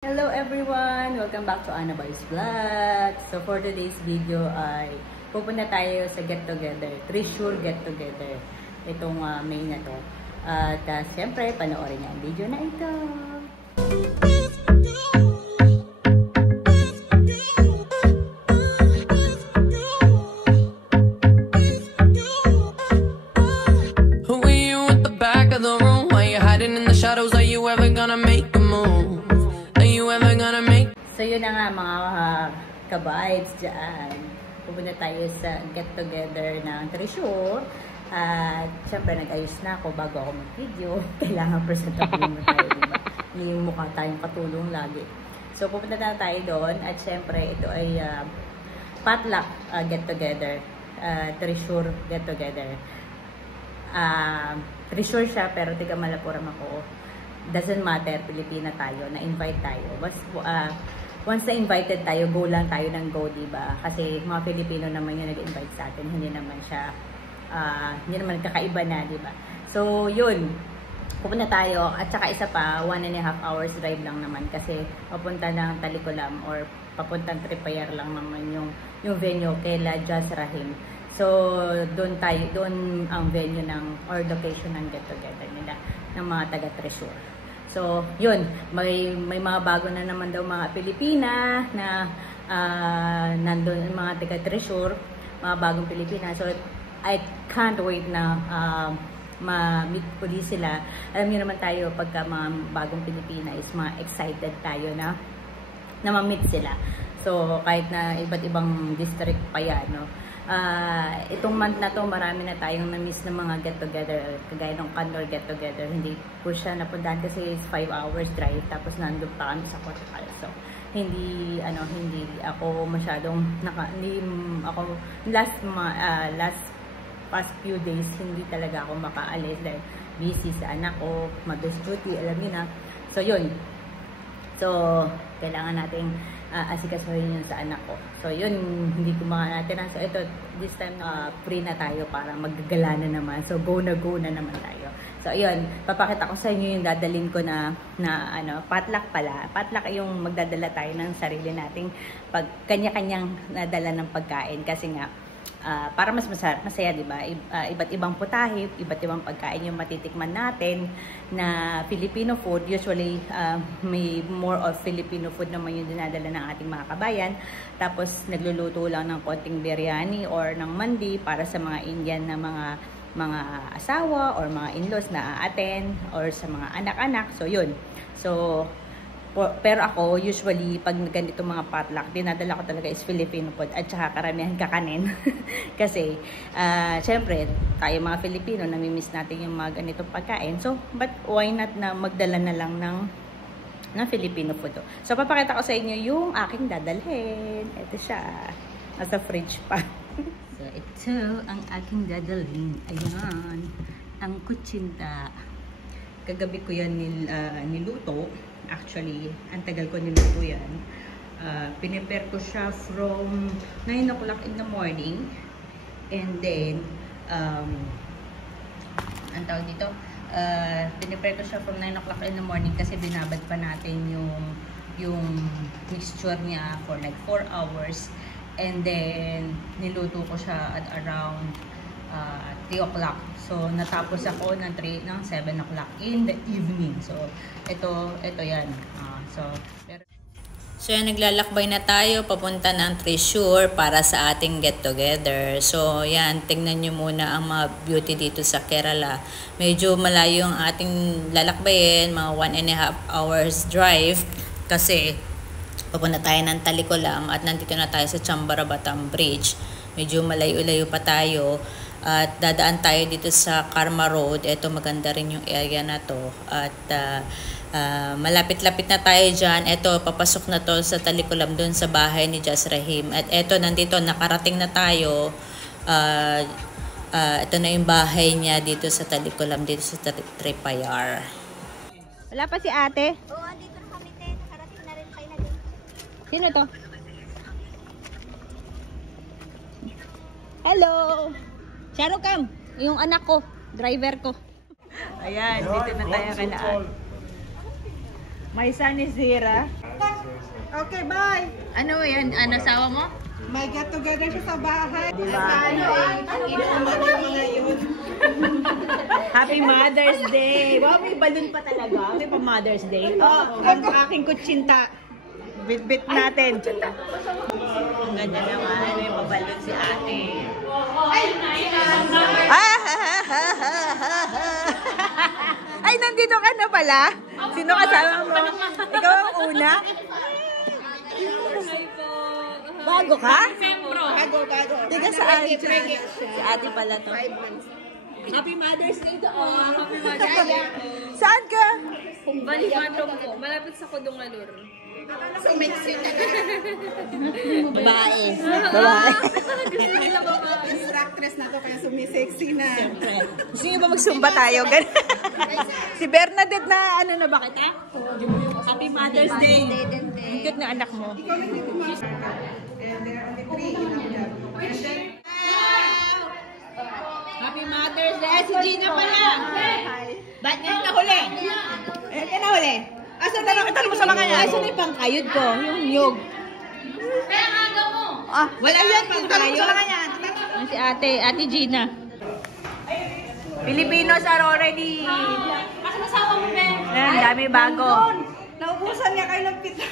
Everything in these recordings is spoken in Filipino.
Hello everyone! Welcome back to Ana Boy's Vlog. So for today's video ay pupunta tayo sa get together, Treasure get together. Itong May na to. At siyempre panoorin niyo ang video na ito. Who are you at the back of the room? Why you hiding in the shadows? Are you ever gonna make a move? So yun na nga mga ka-vibes dyan. Pupunta tayo sa get together ng Treasure. At syempre nag-ayos na ako bago ako mag-video. Kailangan presentable mo tayo, diba? Hindi yung mukha tayong katulong lagi. So pupunta na tayo doon. At syempre ito ay potluck get together. Treasure get together. Treasure siya pero tiga Malapuram ako. Doesn't matter, Pilipina tayo, na-invite tayo. Once na invited tayo, go lang tayo ng go, diba? Kasi mga Pilipino naman yung nag-invite sa atin, hindi naman siya, hindi naman kakaiba na, diba? So, yun, pupunta tayo, at saka isa pa, 1.5 hours drive lang naman, kasi papunta ng Talikulam, or papuntang Tripayar lang naman yung venue, kaila Jas Rahim. So, doon ang venue or location ng get-together nila, ng mga taga-Treasure. So, yun, may mga bago na naman daw mga Pilipina na nandun, mga taga-Treasure, mga bagong Pilipina. So, I can't wait na ma-meet ulit sila. Alam niyo naman tayo, pagka mga bagong Pilipina is mga excited tayo na ma-meet sila. So, kahit na iba't ibang district pa yan, no? Itong month na to, marami na tayong na-miss ng mga get-together, kagaya ng Candor get-together. Hindi po siya napuntahan kasi is 5 hours drive, tapos nandun pa kami sa Cotacal. So, hindi ako masyadong, last past few days, hindi talaga ako makaalis dahil busy sa anak ko, mother's duty, alam niyo na. So, yun. So, kailangan nating asikasuhin yun sa anak ko. So, yun, hindi ko natin. So, ito, this time, free na tayo para maggagala na naman. So, go na naman tayo. So, yun, papakita ko sa inyo yung dadalhin ko na potluck pala. Potluck yung magdadala tayo ng sarili nating kanya-kanyang nadala ng pagkain. Kasi nga, para mas masaya, diba? Iba't ibang putahe, iba't ibang pagkain yung matitikman natin na Filipino food. Usually, may more of Filipino food naman yung dinadala ng ating mga kabayan. Tapos, nagluluto lang ng konting biryani or ng mandi para sa mga Indian na mga asawa or mga in-laws na aaten or sa mga anak-anak. So, yun. So, pero ako, usually, pag ganito mga potluck, dinadala ko talaga is Filipino food at saka karamihan kakanin. Kasi, syempre, tayo mga Filipino, namimiss natin yung mga ganitong pagkain. So, but why not na magdala na lang ng Filipino food? So, papakita ko sa inyo yung aking dadalhin. Ito siya. Nasa fridge pa. So, ito ang aking dadalhin. Ayan. Ang kutsinta. Kagabi ko yan niluto. Actually, ang tagal ko niluto yan. Pinipare ko siya from 9 o'clock in the morning. And then, ang tawag dito, pinipare ko siya from 9 o'clock in the morning kasi binabad pa natin yung mixture niya for like 4 hours. And then, niluto ko siya at around 3 o'clock. So, natapos ako ng 7 o'clock in the evening. So, ito yan. So, yan, naglalakbay na tayo papunta ng Treasure para sa ating get-together. So, yan, tingnan nyo muna ang mga beauty dito sa Kerala. Medyo malayo ang ating lalakbayin, mga 1.5 hours drive. Kasi, papunta tayo ng Talikulam at nandito na tayo sa Chambarabatam Bridge. Medyo malayo-layo pa tayo. At dadaan tayo dito sa Karma Road. Ito, maganda rin yung area na to. At malapit-lapit na tayo dyan. Ito, papasok na to sa Talikulam doon sa bahay ni Jas Rahim. At ito, nandito, nakarating na tayo. Ito na yung bahay niya dito sa Talikulam, dito sa Tripayar. Wala pa si ate? Oo, dito na kami, te. Nakarating na rin kayo na din. Sino to? Hello! Charokam, yung anak ko, driver ko. Ayan, dito na tayo kailaan. My son is here. Okay, bye. Ano yan? Ano, asawa mo? May get together siya sa bahay. Diba? Inuman yung mga yun. Happy Mother's Day! Wow, may balon pa talaga. May pa Mother's Day. Oh, ang aking kutsinta. Bit-bit natin. Ang ganda naman. May pabalon si ate. Ay, nandito ka na pala? Sino kasama mo? Ikaw ang una? Bago ka? Bago. Tiga saan? Si ate pala to. Happy Mother's Day doon. Happy Mother's Day. Saan ka? Balimatong po. Malapit sa Kudungalur. Sa Mexico. Babae. Gusto nila babae. Instructress na to kaya sumisexy na. Gusto niyo ba magsumba tayo? Si Bernadette na ano na ba kita? Happy Mother's Day. Ang cute na anak mo. Happy Mother's Day. Si Gina pala. Ba't ngayon ka huli? Eh, na huli. Asan na lang mo sa mga yan? Asan yung pangkayod ko? Yung nyog. Kaya ang aga mo. Ah, Wala yan, tanong pangkayod. sa mga yan. Si Ate Gina. Filipinos are already. Asan asawa mo, Ben? Ang dami bago. Naubusan niya kayo ng pita.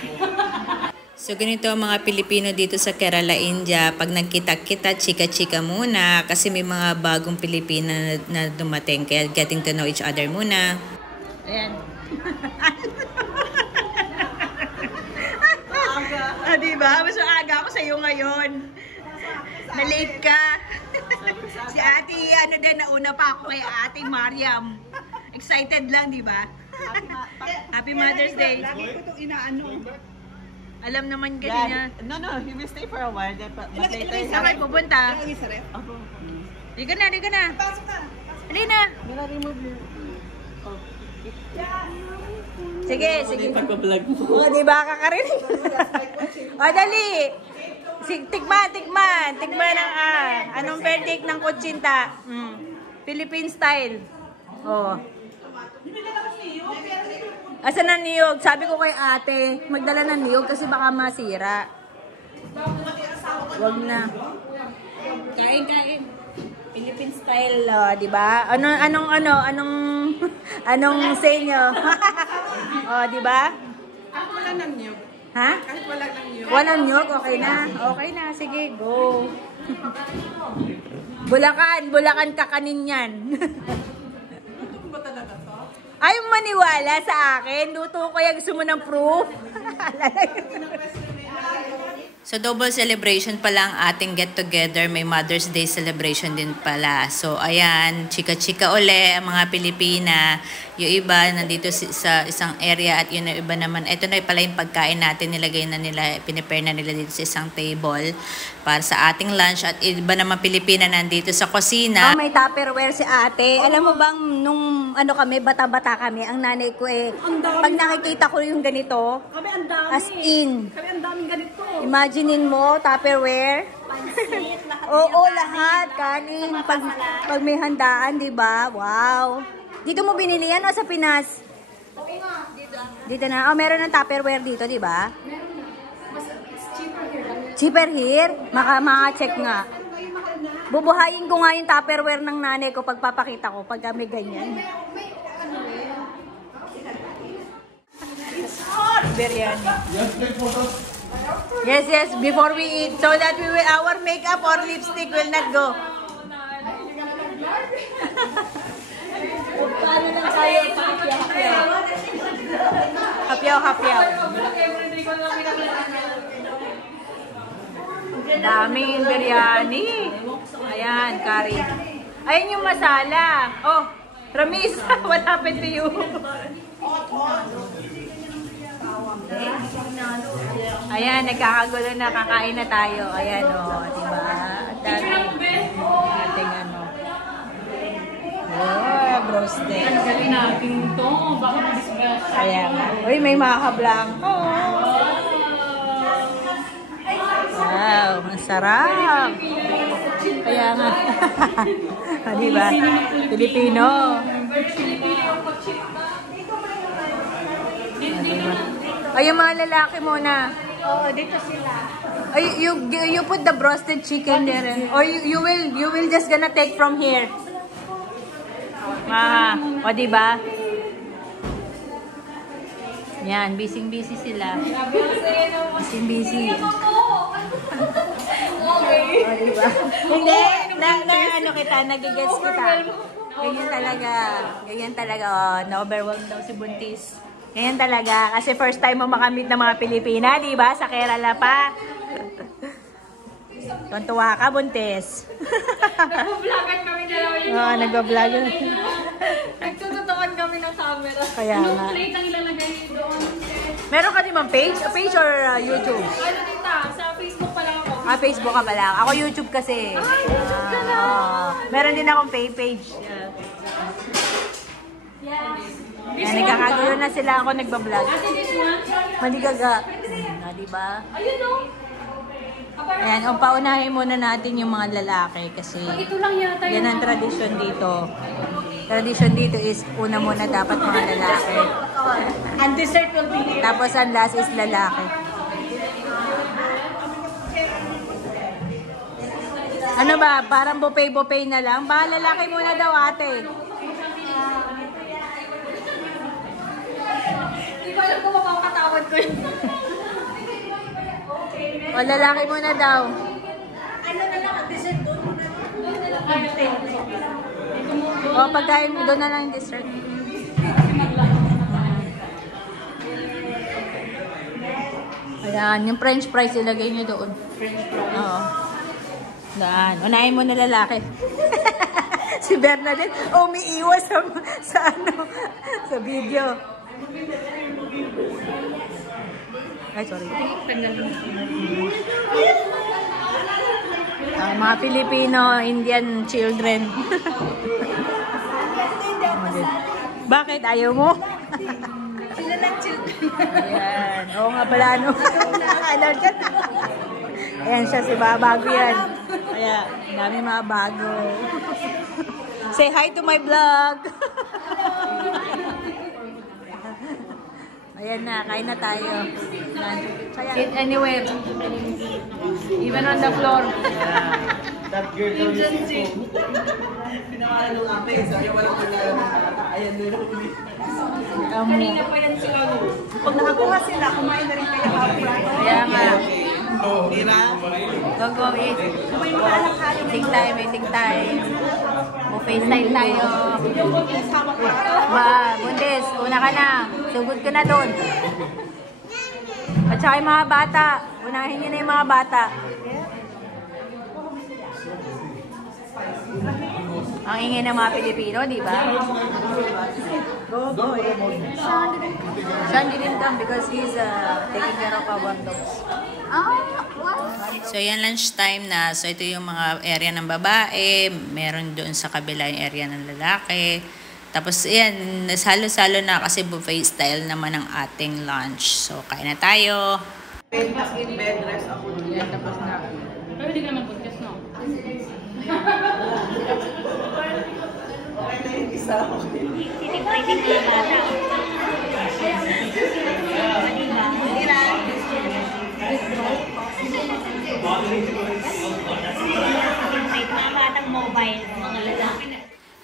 So ganito ang mga Pilipino dito sa Kerala, India. Pag nagkita-kita, chika-chika muna kasi may mga bagong Pilipino na dumating. Kaya getting to know each other muna. Ayan. Diba? Mas maaga ako sa'yo ngayon. Na-late ka. Si ate, ano din, nauna pa ako kay ate Mariam. Excited lang, diba? Happy Mother's Day. Lagi ko itong inaano. Alam naman ganyan. No, he will stay for a while. But later, Saan kayo pupunta? Ilagay sa ref. Di ka na. Pasok na. Halika na. Sige. pag-vlog mo. O, di ba kakarinig? O, dali. Tikman ang anong verdict ng kutsinta? Philippine style. O. Asan ang niyog? Sabi ko kay ate, magdala ng niyog kasi baka masira. Wag na. Kain. Philippine style, di ba? Anong say nyo? Di ba? Kahit wala ng niyog. Ha? Kahit wala ng niyog. Walang niyog? Okay na. Sige, go. Bulacan kakanin yan. Luto ba talaga to? Ayaw maniwala sa akin. Luto ko yan. Gusto mo ng proof? So double celebration pala ang ating get-together. May Mother's Day celebration din pala. So ayan, chika-chika uli ang mga Pilipina. Yung iba nandito sa isang area at yung iba naman. Ito na pala yung pagkain natin. Nilagay na nila, pinipare na nila dito sa isang table para sa ating lunch. At iba naman Pilipina nandito sa kusina. May Tupperware si ate. Alam mo bang nung kami, bata-bata kami, ang nanay ko pag nakikita ko yung ganito, Kami ang dami. as in, Kami ang daming ganito. imaginein mo, Tupperware. Pansit, lahat. Oo, lahat. Kanin. Pag may handaan, di ba? Wow. Dito mo binili yan o sa Pinas? Dito na. Oh, meron ng Tupperware dito, di ba? Cheaper here? Maka-check nga. Bubuhayin ko nga yung Tupperware ng nanay ko pagpapakita ko pag may ganyan. Biryani. Yes, before we eat, so that our makeup or lipstick will not go. Paano lang tayo? Hapyaw. Daming biryani. Ayan, curry. Ayan yung masala. Oh, Ramis, what happened to you? Ayan, nagkakagulo na, kakain na tayo. Ayan, o, diba? Ating ano. Oh, roasted. Ang galing natin to. Baka mag-discuss. Ayan. Uy, may makablangko. Wow, ang sarap. Kaya nga. Diba? Filipino. Ay, yung mga lalaki muna. Oo, dito sila. Ay, you put the roasted chicken there. Or you will just gonna take from here. O, diba? Yan, busy sila. Busy. O, diba? Hindi, ano kita, nagigets kita. Ganyan talaga, na-overwhelm daw si Buntis. Ganyan talaga, kasi first time mo makamit ng mga Pilipina, diba? Sa Kerala pa. Tuntua ka, Buntis. Nag-vlogan kami dalawa yun. Oo, nag-vlog. Nagtututukan kami ng camera. Kaya nga. Yung plate ang ilalagay doon. Meron ka dimang page? Page or YouTube? Ano tita? Sa Facebook pa lang ako. Facebook ka pa lang. Ako YouTube kasi. YouTube ka na. Meron din akong page. Yan, nagkakagulo na sila ako nagbablog. Ate, this one? Maligaga. Diba? Ayun o. Ayan, paunahin muna natin yung mga lalaki kasi Ito lang yata yan ang tradisyon dito. Tradisyon dito is una muna dapat mga lalaki. And dessert will be here. Tapos ang last is lalaki. Ano ba? Parang buffet na lang? Baka lalaki muna daw ate. Hindi ko alam kung mapapatawad ko yun. O lalaki muna daw. Ano na lang, dessert doon. O pagkain mo doon na lang yung dessert. Ayan, yung french fries ilagay nyo doon. Oo. Daan. Unahin mo na lalaki. Si Bernadette, umiiwas sa video. Ay, sorry. Mga Filipino, Indian children. Bakit? Ayaw mo? Sila ng children. Ayan. Oo nga pala, ano? Alam dyan. Ayan siya, si bago yan. Kaya, dami mga bago. Say hi to my vlog. Ayan na, kain na tayo. Sit anywhere. Even on the floor. That girl daw yung pinamalan ng ate. Sabi walang pinamalan. Ayan din ako. Kanina pa yan sila. Pag nakakuha sila, kumain na rin kayo happy. Kaya nga. Di ba? Go, eat. Eating time. Buffet style tayo. Bundes, una ka na. Sugod ka na doon. At saka yung mga bata. Unahin nyo na yung mga bata. Ang ingay ng mga Pilipino, di ba? Go. Sean didn't come because he's taking care of our dogs. So, yan lunchtime na. So, ito yung mga area ng babae. Meron doon sa kabila yung area ng lalaki. Tapos, yan, halo-halo na kasi buffet style naman ang ating lunch. So, kain na tayo. In bed, rest ako. Yan, tapos na. Pero hindi ka naman podcast, no? Titipwede ng bata. Mga batang mobile, mga lalaki na.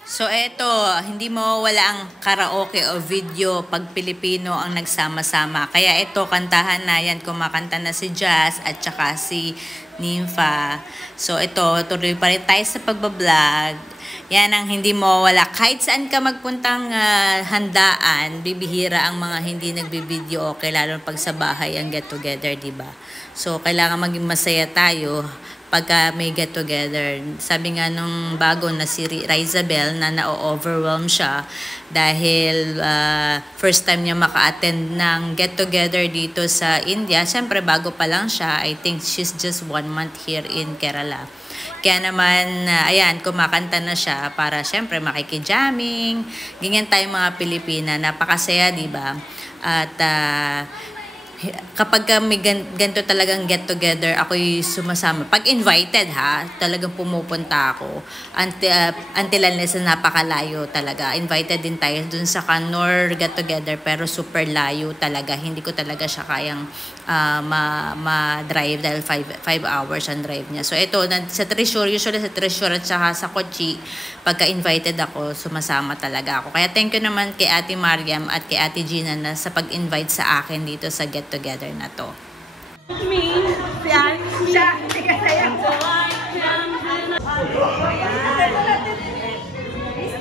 So, eto, hindi mo wala ang karaoke o video pag Pilipino ang nagsama-sama. Kaya ito, kantahan na yan. Kumakanta na si Jazz at saka si Nympha. So, ito, tuloy pa rin tayo sa pagbablog. Yan ang hindi mo wala. Kahit saan ka magpuntang handaan, bibihira ang mga hindi nagbibideo. Okay, lalo pag sa bahay ang get together, diba? So, kailangan maging masaya tayo pagka may get together. Sabi nga nung bago na si Rizabel na na-overwhelm siya dahil first time niya maka-attend ng get together dito sa India. Siyempre bago pa lang siya. I think she's just 1 month here in Kerala. Kaya naman, ayan, kumakanta na siya para siyempre makikijaming. Ganyan tayong mga Pilipina. Napakasaya, di ba? At kapag may ganito talagang get together, ako'y sumasama. Pag invited ha, talagang pumupunta ako. Until unless na napakalayo talaga. Invited din tayo dun sa Canor get together, pero super layo talaga. Hindi ko talaga siya kayang ma-drive dahil 5 hours ang drive niya. So ito, sa Trisure, usually sa Trisure at saka sa Kochi, pagka invited ako, sumasama talaga ako. Kaya thank you naman kay Ate Mariam at kay Ate Gina na sa pag-invite sa akin dito sa get together na to.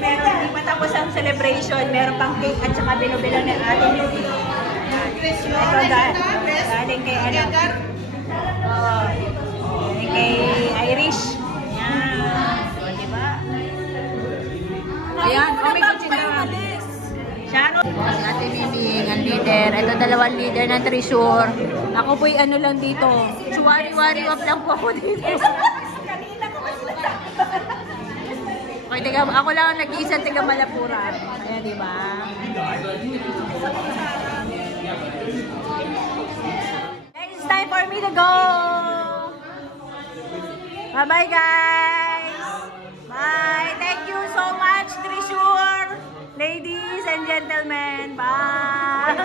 Pero hindi pa tapos ang celebration. Meron pang cake at saka binubila ng Ate Beauty. Ito galing kay galing kay Irish. Yan. O, diba? Ayan, may kutsinda. Sharon. Ate Miming, ang leader. Ito dalawang leader ng Trisure. Ako po'y ano lang dito. Wari-wari up lang po ako dito. Okay, tiga, ako lang ang nag-iisa tiga Malapuran. Ayan, di ba? Guys, it's time for me to go! Bye-bye, guys! Bye! Thank you so much, Trisure! Ladies and gentlemen, bye!